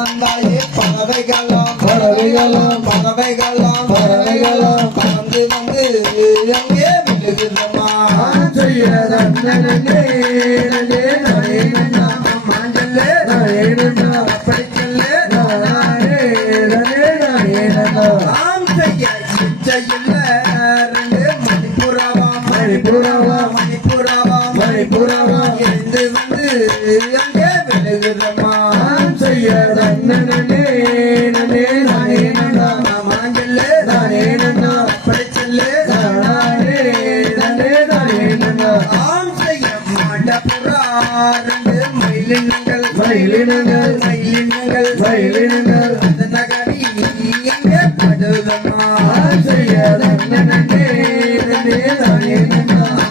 வந்தாயே பறவைகளாம் பறவைகளாம் பறவைகளாம் பறவைகளாம் பறந்து வந்து அங்கே விழுகுதம்மா செய்யதே மணிப்புறாவா எழுந்து வந்து அங்கே விழுகுதம்மா செய்யதே மாஞ்சல்ல நானே நன்னா படிச்சல்ல ஆம் செய்ய மாட்டப்புறா ரெண்டு மயிலினங்கள் மயிலினங்கள் மயிலினங்கள் மயிலினங்கள் அந்த நகரி எங்கே படுதம்மா செய்யதே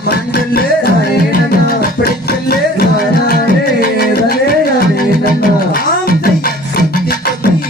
மாஞ்சல்ல நானே நன்னா படிச்சல்ல ஆம் செய்ய கொத்தி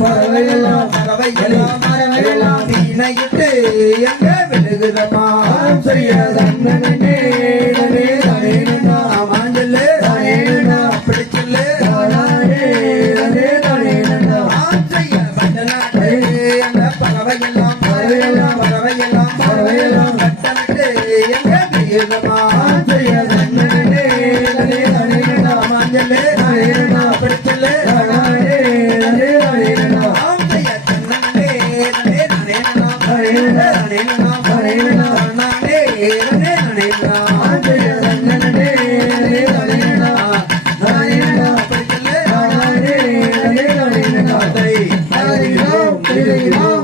பறவையெல்லாம் பறவையெல்லாம் பறவையெல்லாம் வீணையிட்டு எங்க விழுகுதம்மா செய்யதே மாஞ்சல்ல பிடிச்சல்ல செய்ய வண்டநாட்டு எங்க பறவையெல்லாம் பறவையெல்லாம் பறவையெல்லாம் பறவையெல்லாம் கட்டமிட்டு எங்க விழுகுதம்மா செய்யதே மாஞ்சல்ல